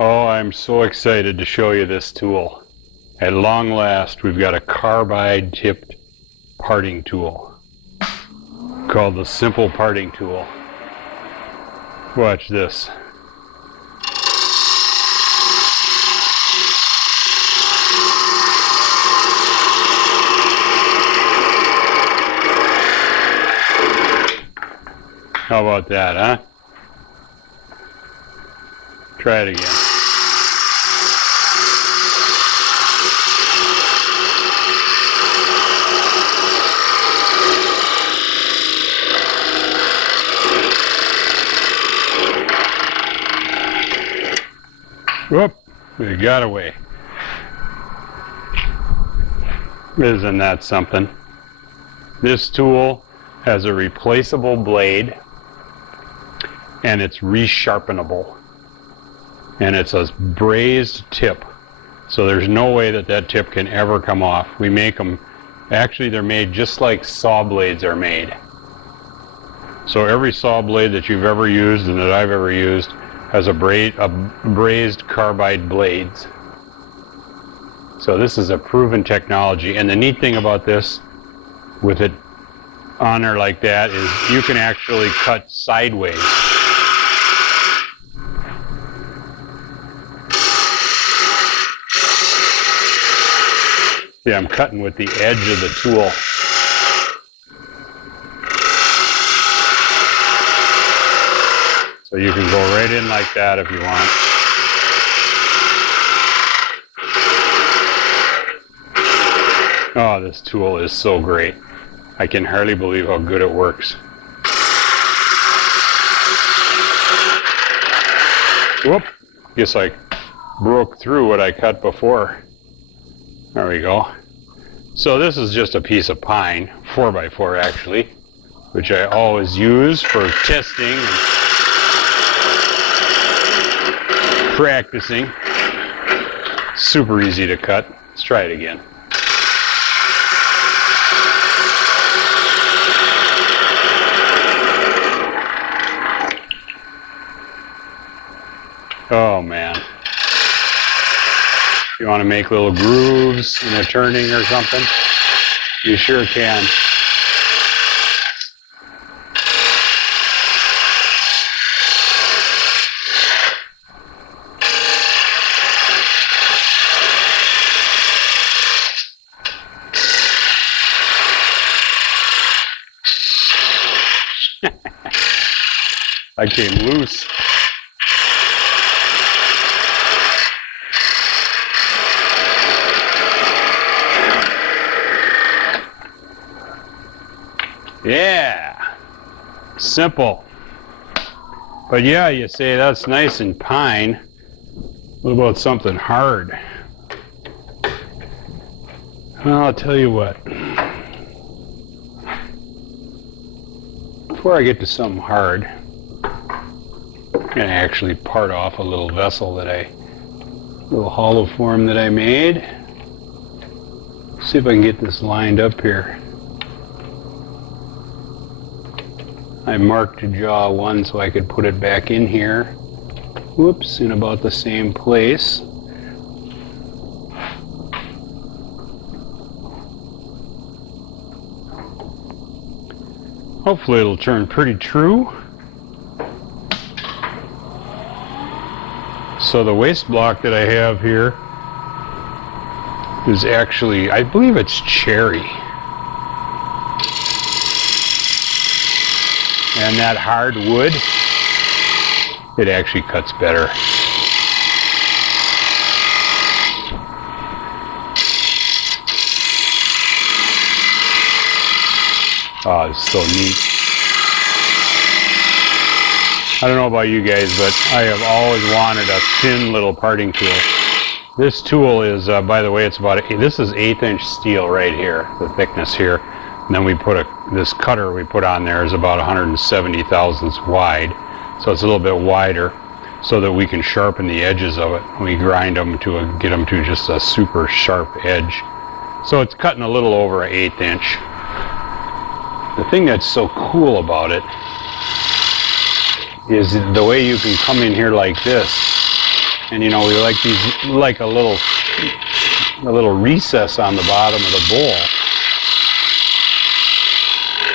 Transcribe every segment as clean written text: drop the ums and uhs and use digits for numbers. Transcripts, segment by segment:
Oh, I'm so excited to show you this tool. At long last, we've got a carbide tipped parting tool called the simple parting tool. Watch this. How about that, huh? Try it again. Whoop, it got away. Isn't that something? This tool has a replaceable blade and it's resharpenable. And it's a brazed tip. So there's no way that that tip can ever come off. We make them, actually they're made just like saw blades are made. So every saw blade that you've ever used and that I've ever used has a brazed carbide blades. So this is a proven technology, and the neat thing about this, with it on there like that, is you can actually cut sideways. See, I'm cutting with the edge of the tool. So you can go right in like that if you want. Oh, this tool is so great. I can hardly believe how good it works. Whoop! Guess I broke through what I cut before. There we go. So this is just a piece of pine, 4x4 actually, which I always use for testing and practicing. Super easy to cut. Let's try it again. Oh man. You want to make little grooves in a turning or something? You sure can. I came loose. Yeah, simple. But yeah, you say that's nice and pine. What about something hard? Well, I'll tell you what. Before I get to something hard, I'm going to actually part off a little vessel that little hollow form that I made. See if I can get this lined up here. I marked jaw 1 so I could put it back in here. Whoops, in about the same place. Hopefully it'll turn pretty true. So the waste block that I have here is actually, I believe it's cherry. And that hard wood, it actually cuts better. Oh, it's so neat. I don't know about you guys, but I have always wanted a thin little parting tool. This tool is, by the way, it's about, this is 1/8" steel right here, the thickness here. And then we put this cutter we put on there is about 170 thousandths wide. So it's a little bit wider so that we can sharpen the edges of it. We grind them to get them to just a super sharp edge. So it's cutting a little over an 1/8". The thing that's so cool about it is the way you can come in here like this And you know, we like these, like a little recess on the bottom of the bowl.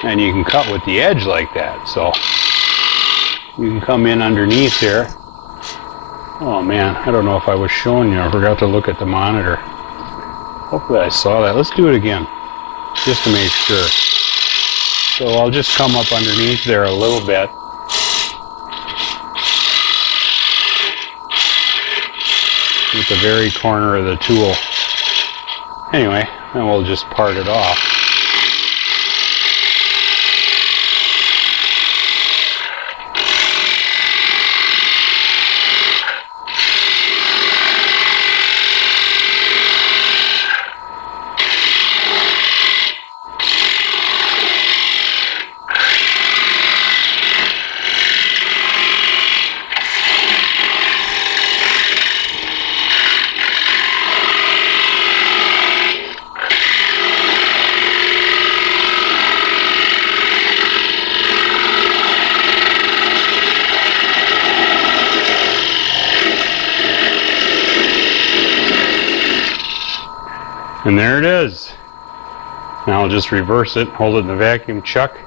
And you can cut with the edge like that. So you can come in underneath here. Oh man, I don't know if I was showing you. I forgot to look at the monitor. Hopefully I saw that. Let's do it again, just to make sure. So I'll just come up underneath there a little bit. With the very corner of the tool. Anyway, then we'll just part it off. And there it is. Now I'll just reverse it, hold it in the vacuum chuck,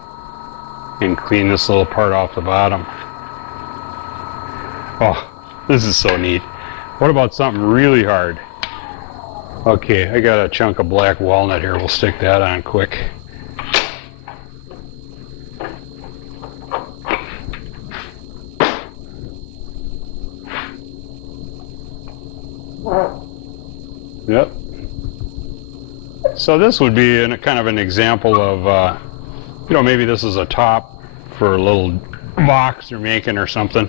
and clean this little part off the bottom. Oh, this is so neat. What about something really hard? Okay, I got a chunk of black walnut here. We'll stick that on quick. Yep. So this would be kind of an example of, you know, maybe this is a top for a little box you're making or something.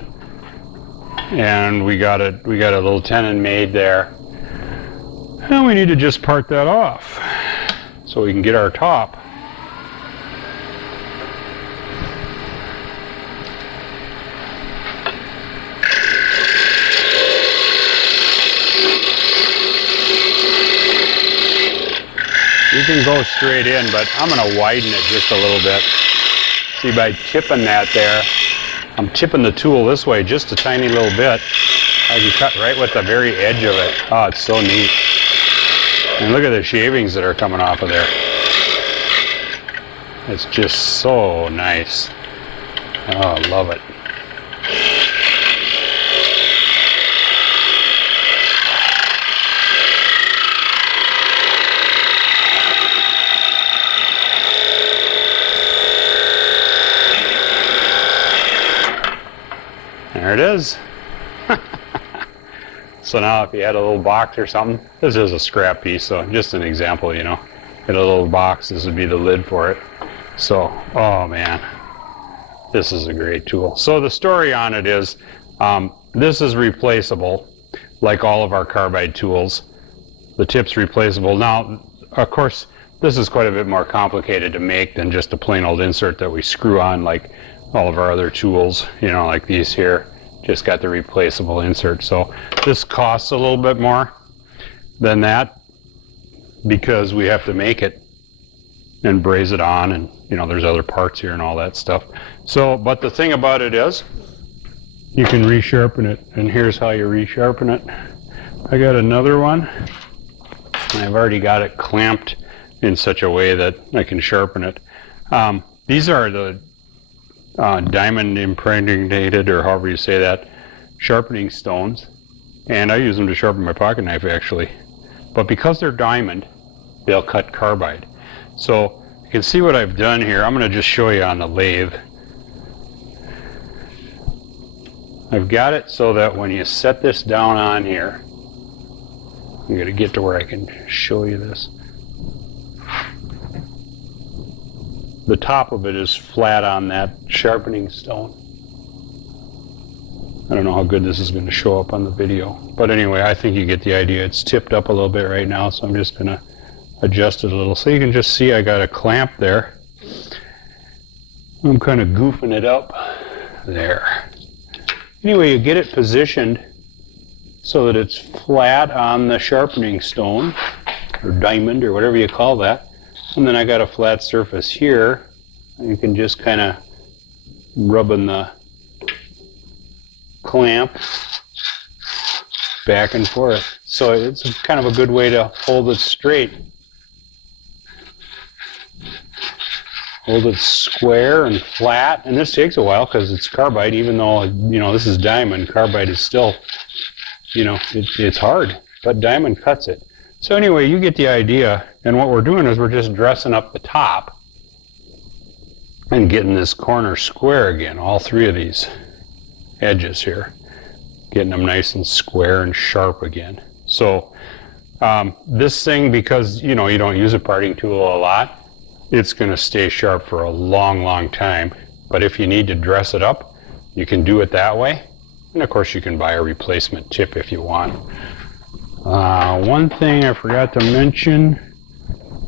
And we got a little tenon made there. And we need to just part that off so we can get our top. You can go straight in, but I'm going to widen it just a little bit. See, by tipping that there, I'm tipping the tool this way just a tiny little bit. I can cut right with the very edge of it. Oh, it's so neat. And look at the shavings that are coming off of there. It's just so nice. Oh, I love it. There it is. So now if you had a little box or something, this is a scrap piece, so just an example, you know. Get a little box, this would be the lid for it. So, oh man, this is a great tool. So the story on it is, this is replaceable, like all of our carbide tools. The tip's replaceable. Now, of course, this is quite a bit more complicated to make than just a plain old insert that we screw on like all of our other tools, you know, like these here. Just got the replaceable insert. So this costs a little bit more than that because we have to make it and braze it on, and you know, there's other parts here and all that stuff. So, but the thing about it is you can resharpen it, and here's how you resharpen it. I got another one. I've already got it clamped in such a way that I can sharpen it. These are the diamond impregnated, or however you say that, sharpening stones, and I use them to sharpen my pocket knife actually. But because they're diamond, they'll cut carbide. So you can see what I've done here. I'm going to just show you on the lathe. I've got it so that when you set this down on here, I'm going to get to where I can show you this. The top of it is flat on that sharpening stone. I don't know how good this is going to show up on the video, but anyway, I think you get the idea. It's tipped up a little bit right now, so I'm just going to adjust it a little. So you can just see I got a clamp there. I'm kind of goofing it up there. Anyway, you get it positioned so that it's flat on the sharpening stone, or diamond, or whatever you call that. And then I got a flat surface here. You can just kind of rubbing the clamp back and forth. So it's kind of a good way to hold it straight. Hold it square and flat, and this takes a while because it's carbide. Even though, you know, this is diamond, carbide is still, you know, it's hard, but diamond cuts it. So anyway, you get the idea, and what we're doing is we're just dressing up the top and getting this corner square again, all three of these edges here, getting them nice and square and sharp again. So this thing, because, you know, you don't use a parting tool a lot, it's going to stay sharp for a long, long time. But if you need to dress it up, you can do it that way. And of course, you can buy a replacement tip if you want. One thing I forgot to mention,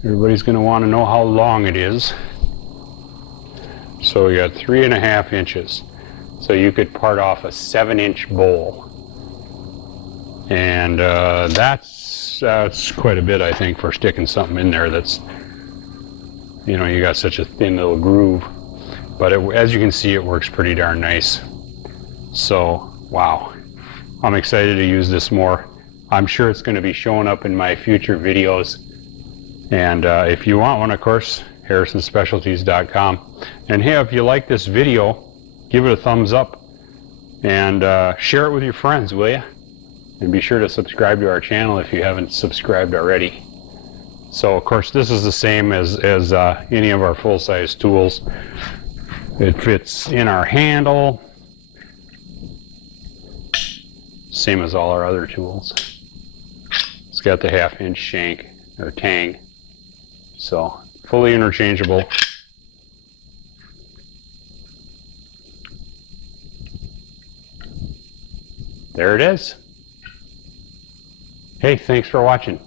everybody's going to want to know how long it is. So we got 3.5 inches. So you could part off a 7-inch bowl. And that's quite a bit, I think, for sticking something in there that's, you know, you got such a thin little groove. But as you can see, it works pretty darn nice. So, wow. I'm excited to use this more. I'm sure it's going to be showing up in my future videos. And if you want one, of course, harrisonspecialties.com. And hey, if you like this video, give it a thumbs up and share it with your friends, will you? And be sure to subscribe to our channel if you haven't subscribed already. So, of course, this is the same as any of our full-size tools. It fits in our handle, same as all our other tools. It's got the 1/2-inch shank, or tang, so fully interchangeable. There it is. Hey, thanks for watching.